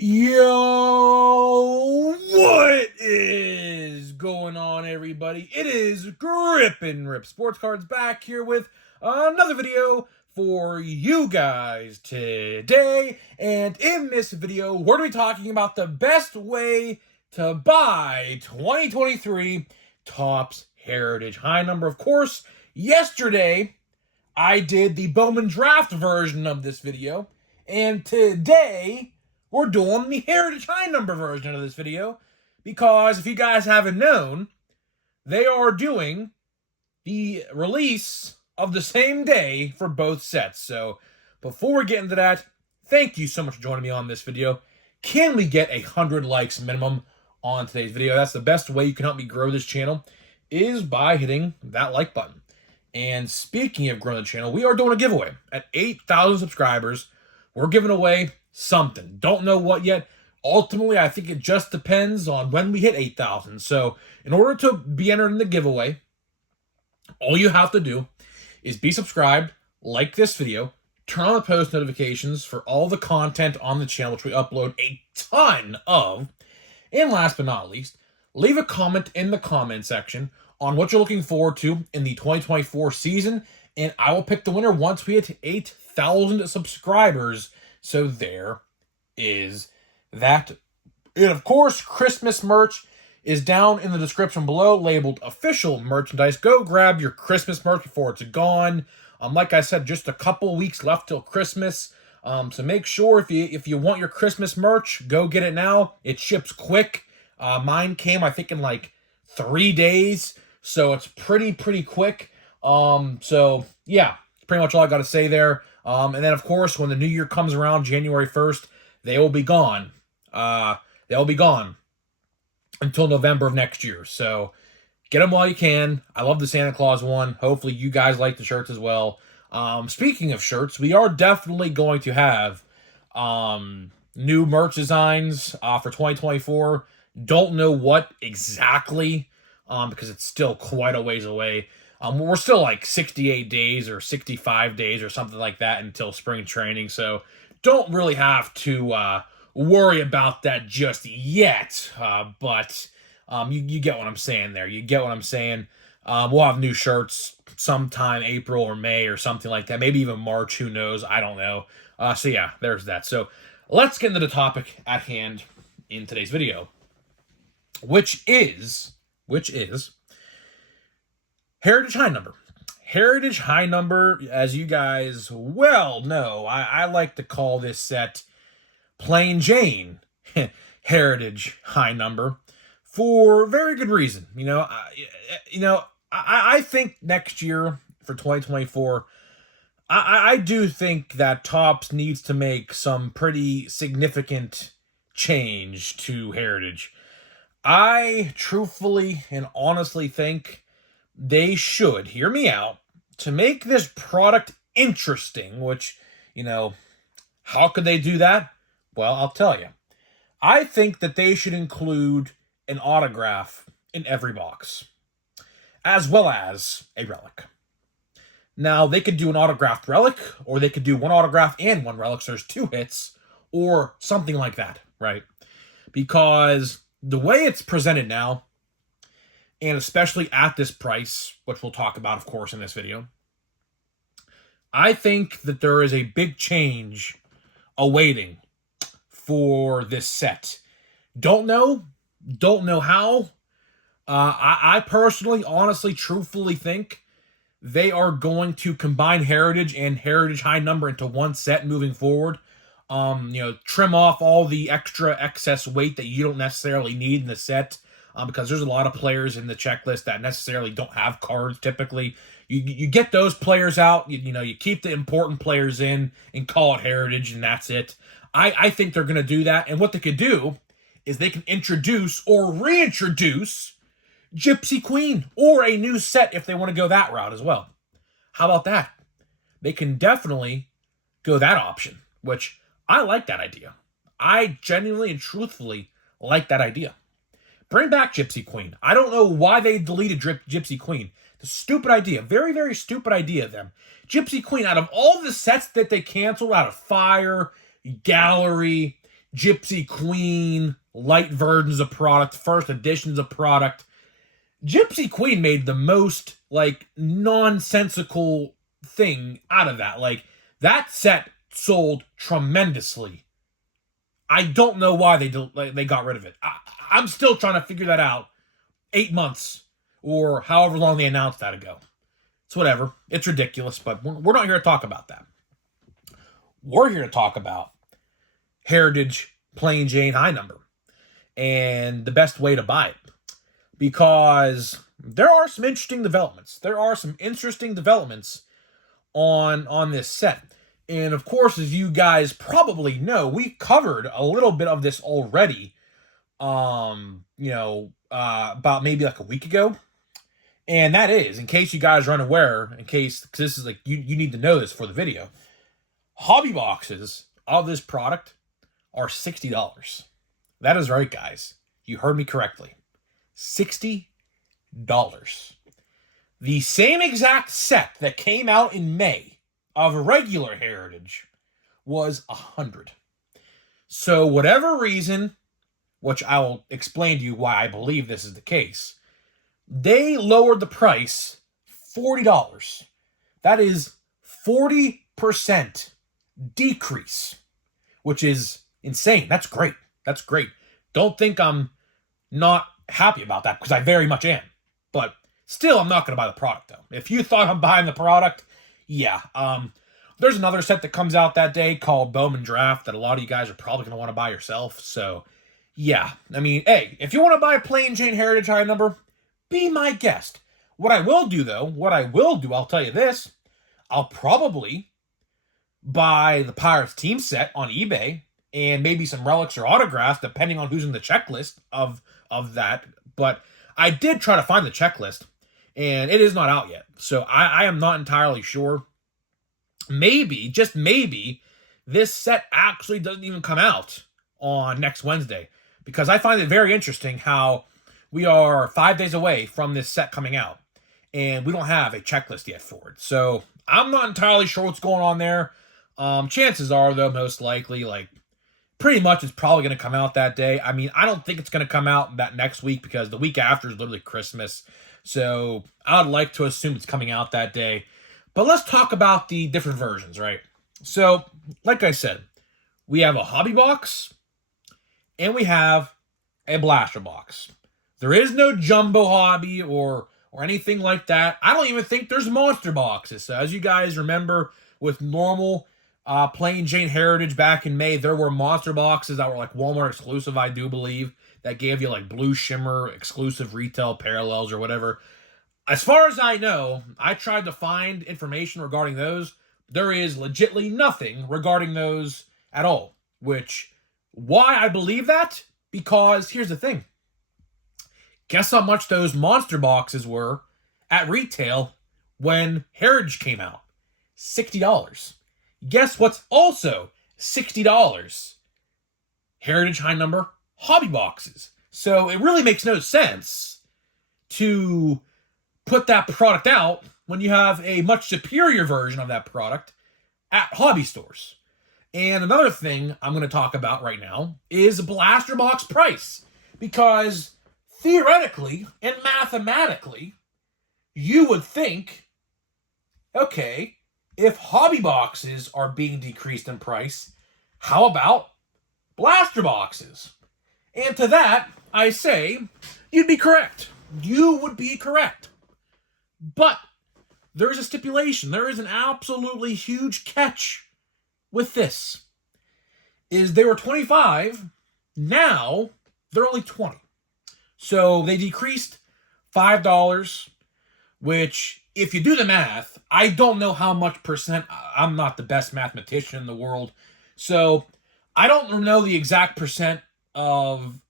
Yo, what is going on, everybody? It is Grip and Rip Sports Cards back here with another video for you guys today. And in this video, we're going to be talking about the best way to buy 2023 Topps Heritage High Number. Of course, yesterday I did the Bowman Draft version of this video, and today we're doing the Heritage High Number version of this video, because if you guys haven't known, they are doing the release of the same day for both sets. So before we get into that, thank you so much for joining me on this video. Can we get 100 likes minimum on today's video? That's the best way you can help me grow this channel, is by hitting that like button. And speaking of growing the channel, we are doing a giveaway. At 8,000 subscribers, we're giving away something. Don't know what yet. Ultimately, I think it just depends on when we hit 8,000. So in order to be entered in the giveaway, all you have to do is be subscribed, like this video, turn on the post notifications for all the content on the channel, which we upload a ton of. And last but not least, leave a comment in the comment section on what you're looking forward to in the 2024 season, and I will pick the winner once we hit 8,000 subscribers. So there is that. And of course, Christmas merch is down in the description below, labeled official merchandise. Go grab your Christmas merch before it's gone. Like I said, just a couple weeks left till Christmas. So make sure if you want your Christmas merch, go get it now. It ships quick. Mine came, I think, in like 3 days. So it's pretty quick. So yeah, pretty much all I got to say there. And then, of course, when the new year comes around, January 1st, they will be gone. They'll be gone until November of next year. So get them while you can. I love the Santa Claus one. Hopefully you guys like the shirts as well. Speaking of shirts, we are definitely going to have new merch designs for 2024. Don't know what exactly, because it's still quite a ways away. We're still like 68 days or 65 days or something like that until spring training, so don't really have to worry about that just yet. But you get what I'm saying there. You get what I'm saying. We'll have new shirts sometime April or May or something like that. Maybe even March. Who knows? I don't know. So yeah, there's that. So let's get into the topic at hand in today's video, which is Heritage High Number. Heritage High Number, as you guys well know, I like to call this set Plain Jane Heritage High Number for very good reason. I think next year for 2024, I do think that Topps needs to make some pretty significant change to Heritage. I truthfully and honestly think they should, hear me out, to make this product interesting, which, how could they do that? Well, I'll tell you. I think that they should include an autograph in every box, as well as a relic. Now, they could do an autographed relic, or they could do one autograph and one relic, so there's 2 hits, or something like that, right? Because the way it's presented now, and especially at this price, which we'll talk about, of course, in this video, I think that there is a big change awaiting for this set. Don't know how. I personally, honestly, truthfully think they are going to combine Heritage and Heritage High Number into one set moving forward. Trim off all the extra excess weight that you don't necessarily need in the set. Because there's a lot of players in the checklist that necessarily don't have cards typically. You get those players out, you keep the important players in and call it Heritage, and that's it. I think they're going to do that, and what they could do is they can introduce or reintroduce Gypsy Queen, or a new set if they want to go that route as well. How about that? They can definitely go that option, which I like that idea. I genuinely and truthfully like that idea. Bring back Gypsy Queen. I don't know why they deleted Gypsy Queen. The stupid idea. Very, very stupid idea of them. Gypsy Queen, out of all the sets that they canceled, out of Fire, Gallery, Gypsy Queen, light versions of product, first editions of product. Gypsy Queen made the most, like, nonsensical thing out of that. Like, that set sold tremendously. I don't know why they got rid of it. I'm still trying to figure that out. 8 months or however long they announced that ago. It's whatever. It's ridiculous, but we're not here to talk about that. We're here to talk about Heritage Plain Jane High Number and the best way to buy it. Because there are some interesting developments. There are some interesting developments on this set. And of course, as you guys probably know, we covered a little bit of this already. About maybe like a week ago. And that is, in case you guys are unaware, because this is like, you need to know this for the video. Hobby boxes of this product are $60. That is right, guys. You heard me correctly. $60. The same exact set that came out in May of regular Heritage was $100. So whatever reason, which I will explain to you why I believe this is the case, they lowered the price $40. That is 40% decrease, which is insane. That's great. That's great. Don't think I'm not happy about that, because I very much am. But still, I'm not going to buy the product, though. If you thought I'm buying the product, yeah. There's another set that comes out that day called Bowman Draft that a lot of you guys are probably going to want to buy yourself. So, yeah. I mean, hey, if you want to buy a Plain Jane Heritage High Number, be my guest. What I will do, I'll tell you this. I'll probably buy the Pirates team set on eBay and maybe some relics or autographs, depending on who's in the checklist of that. But I did try to find the checklist, and it is not out yet. So I am not entirely sure. Maybe, just maybe, this set actually doesn't even come out on next Wednesday, because I find it very interesting how we are 5 days away from this set coming out, and we don't have a checklist yet for it. So I'm not entirely sure what's going on there. Chances are, though, most likely, like, pretty much it's probably going to come out that day. I mean, I don't think it's going to come out that next week, because the week after is literally Christmas. So I would like to assume it's coming out that day. But let's talk about the different versions, right? So, like I said, we have a hobby box, and we have a blaster box. There is no jumbo hobby or anything like that. I don't even think there's monster boxes. So as you guys remember, with normal Plain Jane Heritage back in May, there were monster boxes that were like Walmart exclusive, I do believe, that gave you like blue shimmer exclusive retail parallels or whatever. As far as I know, I tried to find information regarding those. There is legitly nothing regarding those at all. Why I believe that? Because here's the thing. Guess how much those monster boxes were at retail when Heritage came out? $60. Guess what's also $60? Heritage High Number hobby boxes. So it really makes no sense to put that product out when you have a much superior version of that product at hobby stores. And another thing I'm going to talk about right now is a blaster box price. Because theoretically and mathematically, you would think, okay, if hobby boxes are being decreased in price, how about blaster boxes? And to that, I say, you'd be correct. You would be correct. But there is a stipulation. There is an absolutely huge catch with this. Is they were $25, now they're only $20. So they decreased $5, which, if you do the math, I don't know how much percent. I'm not the best mathematician in the world. So I don't know the exact percent of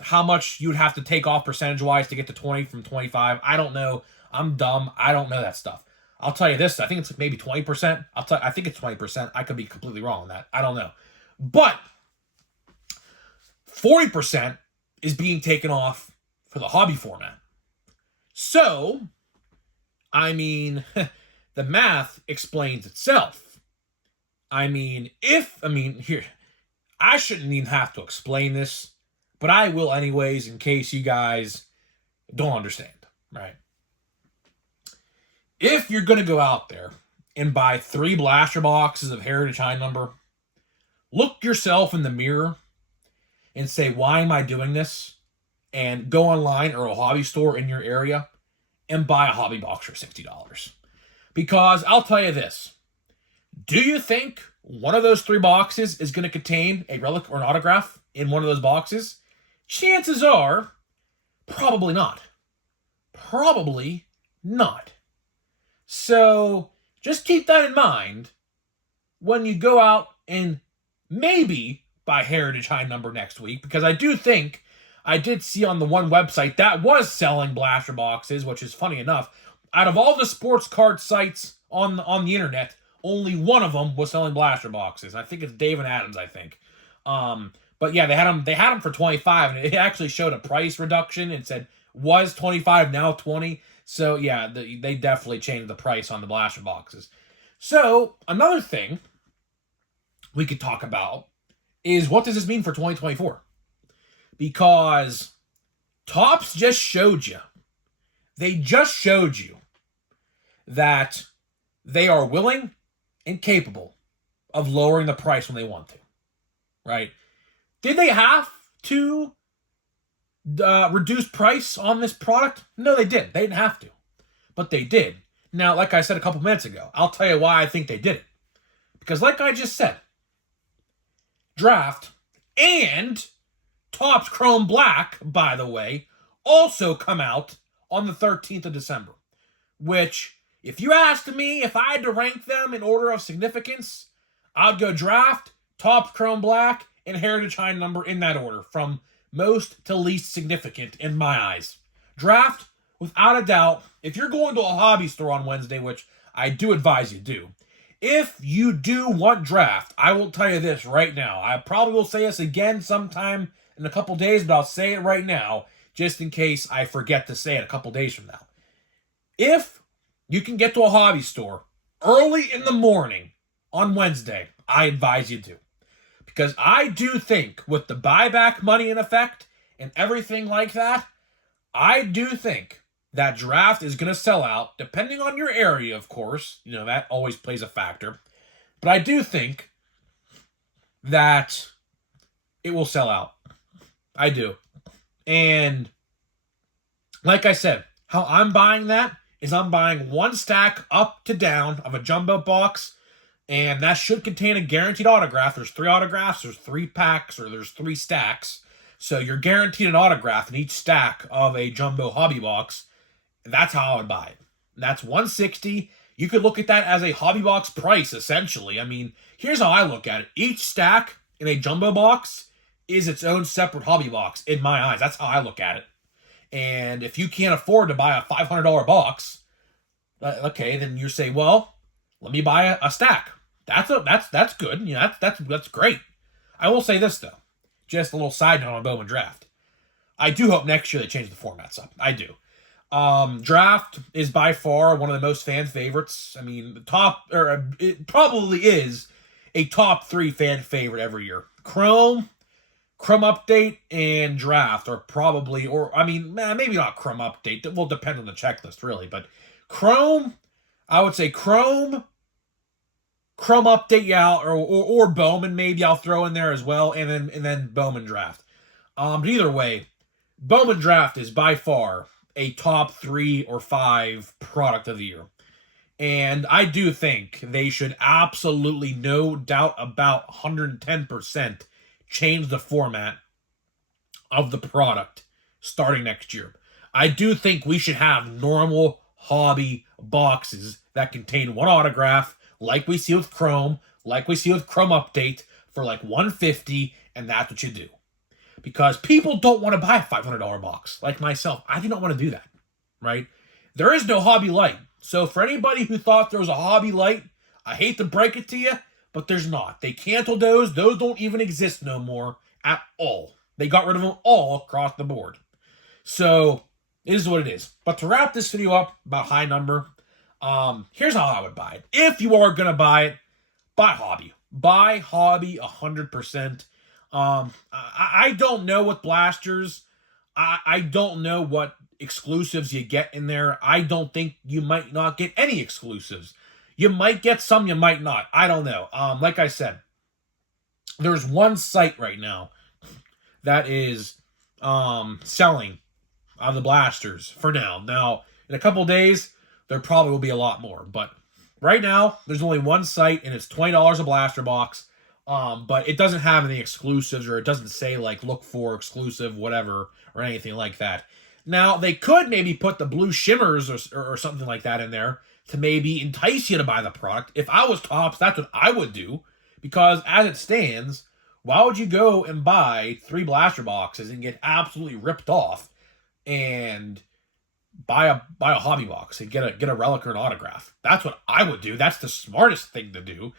how much you'd have to take off percentage-wise to get to 20 from 25. I don't know. I'm dumb. I don't know that stuff. I'll tell you this. I think it's maybe 20%. I think it's 20%. I could be completely wrong on that. I don't know. But 40% is being taken off for the hobby format. So, I mean, the math explains itself. Here, I shouldn't even have to explain this, but I will anyways in case you guys don't understand, right? If you're going to go out there and buy 3 blaster boxes of Heritage High Number, look yourself in the mirror and say, why am I doing this? And go online or a hobby store in your area and buy a hobby box for $60. Because I'll tell you this, do you think one of those 3 boxes is going to contain a relic or an autograph in one of those boxes? Chances are, probably not. Probably not. So just keep that in mind when you go out and maybe buy Heritage High Number next week, because I do think I did see on the one website that was selling blaster boxes, which is funny enough. Out of all the sports card sites on the internet, only one of them was selling blaster boxes. I think it's Dave and Adams, I think. But yeah, they had them for $25, and it actually showed a price reduction. It said was $25, now $20. So yeah, they definitely changed the price on the blaster boxes. So another thing we could talk about is, what does this mean for 2024? Because Topps just showed you. They just showed you that they are willing and capable of lowering the price when they want to. Right? Did they have to reduce price on this product? No, they didn't. They didn't have to. But they did. Now, like I said a couple minutes ago, I'll tell you why I think they did it. Because like I just said, Draft and Topps Chrome Black, by the way, also come out on the 13th of December. Which, if you asked me if I had to rank them in order of significance, I'd go Draft, Topps Chrome Black, and Heritage High Number in that order, from most to least significant in my eyes. Draft, without a doubt, if you're going to a hobby store on Wednesday, which I do advise you do, if you do want Draft, I will tell you this right now. I probably will say this again sometime in a couple days, but I'll say it right now, just in case I forget to say it a couple days from now. If you can get to a hobby store early in the morning on Wednesday, I advise you to. Because I do think, with the buyback money in effect and everything like that, I do think that Draft is going to sell out, depending on your area, of course. You know, that always plays a factor. But I do think that it will sell out. I do. And like I said, how I'm buying that is I'm buying 1 stack up to down of a jumbo box, and that should contain a guaranteed autograph. There's 3 autographs, there's 3 packs, or there's 3 stacks. So you're guaranteed an autograph in each stack of a jumbo hobby box. That's how I would buy it. That's $160. You could look at that as a hobby box price, essentially. I mean, here's how I look at it. Each stack in a jumbo box is its own separate hobby box, in my eyes. That's how I look at it. And if you can't afford to buy a $500 box, okay, then you say, well, let me buy a stack. That's good. You know, that's great. I will say this, though. Just a little side note on Bowman Draft. I do hope next year they change the formats up. I do. Draft is by far one of the most fan favorites. I mean, it probably is a top 3 fan favorite every year. Chrome Update, and Draft are probably, or I mean, maybe not Chrome Update. It will depend on the checklist, really. But Chrome, I would say Chrome Update, yeah, or Bowman maybe I'll throw in there as well, and then Bowman Draft. But either way, Bowman Draft is by far a top 3 or 5 product of the year. And I do think they should absolutely, no doubt about 110%, change the format of the product starting next year. I do think we should have normal hobby boxes that contain 1 autograph, like we see with Chrome, like we see with Chrome Update, for like $150, and that's what you do. Because people don't want to buy a $500 box, like myself. I do not want to do that, right? There is no Hobby Light. So for anybody who thought there was a Hobby Light, I hate to break it to you, but there's not. They canceled those. Those don't even exist no more at all. They got rid of them all across the board. So it is what it is. But to wrap this video up about High Number, here's how I would buy it. If you are going to buy it, buy Hobby. Buy Hobby 100%. I don't know with blasters. I don't know what exclusives you get in there. I don't think you might not get any exclusives. You might get some, you might not. I don't know. Like I said, there's one site right now that is selling the blasters for now. Now, in a couple days, there probably will be a lot more. But right now, there's only one site, and it's $20 a blaster box. But it doesn't have any exclusives, or it doesn't say, like, look for exclusive, whatever, or anything like that. Now, they could maybe put the blue shimmers or something like that in there to maybe entice you to buy the product. If I was Topps, that's what I would do. Because as it stands, why would you go and buy 3 blaster boxes and get absolutely ripped off and buy a hobby box and get a relic or an autograph? That's what I would do. That's the smartest thing to do.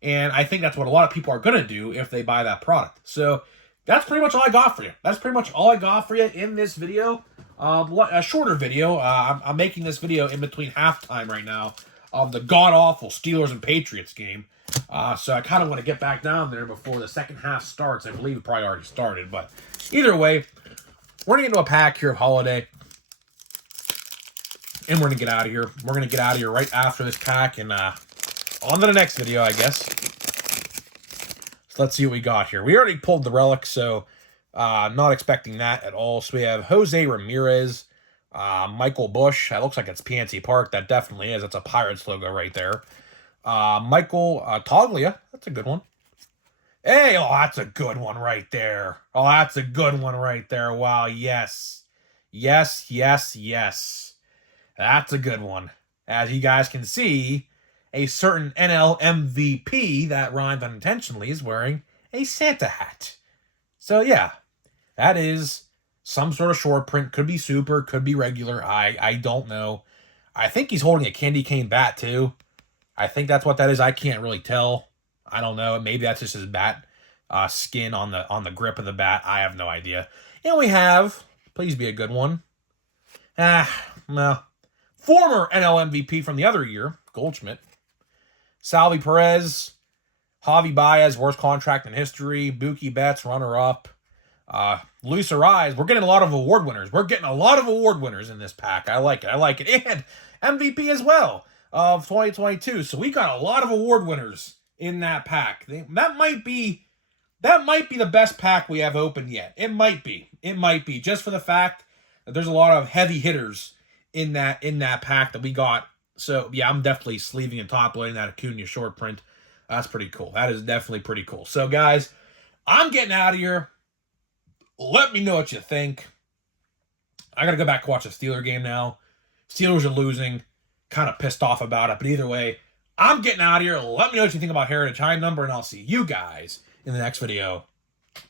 And I think that's what a lot of people are going to do if they buy that product. So that's pretty much all I got for you. That's pretty much all I got for you in this video. A shorter video. I'm making this video in between halftime right now of the god-awful Steelers and Patriots game. So I kind of want to get back down there before the second half starts. I believe it probably already started. But either way, we're going to get into a pack here of Holiday. And we're going to get out of here. We're going to get out of here right after this pack. And on to the next video, I guess. So let's see what we got here. We already pulled the relic, so not expecting that at all. So we have Jose Ramirez, Michael Bush. That looks like it's PNC Park. That definitely is. That's a Pirates logo right there. Michael Toglia. That's a good one. Hey, oh, that's a good one right there. Oh, that's a good one right there. Wow, yes. Yes, yes, yes. That's a good one. As you guys can see, a certain NL MVP that rhymed unintentionally is wearing a Santa hat. So, yeah, that is some sort of short print. Could be super, could be regular. I don't know. I think he's holding a candy cane bat, too. I think that's what that is. I can't really tell. I don't know. Maybe that's just his bat skin on the grip of the bat. I have no idea. And we have, please be a good one. Well, former NL MVP from the other year, Goldschmidt. Salvi Perez, Javi Baez, worst contract in history. Mookie Betts, runner-up. Luis Arraez. We're getting a lot of award winners. We're getting a lot of award winners in this pack. I like it. I like it. And MVP as well of 2022. So we got a lot of award winners in that pack. That might be the best pack we have opened yet. It might be. It might be. Just for the fact that there's a lot of heavy hitters in that pack that we got. So, yeah, I'm definitely sleeving and top loading that Acuna short print. That's pretty cool. That is definitely pretty cool. So, guys, I'm getting out of here. Let me know what you think. I got to go back and watch the Steeler game now. Steelers are losing. Kind of pissed off about it. But either way, I'm getting out of here. Let me know what you think about Heritage High Number, and I'll see you guys in the next video.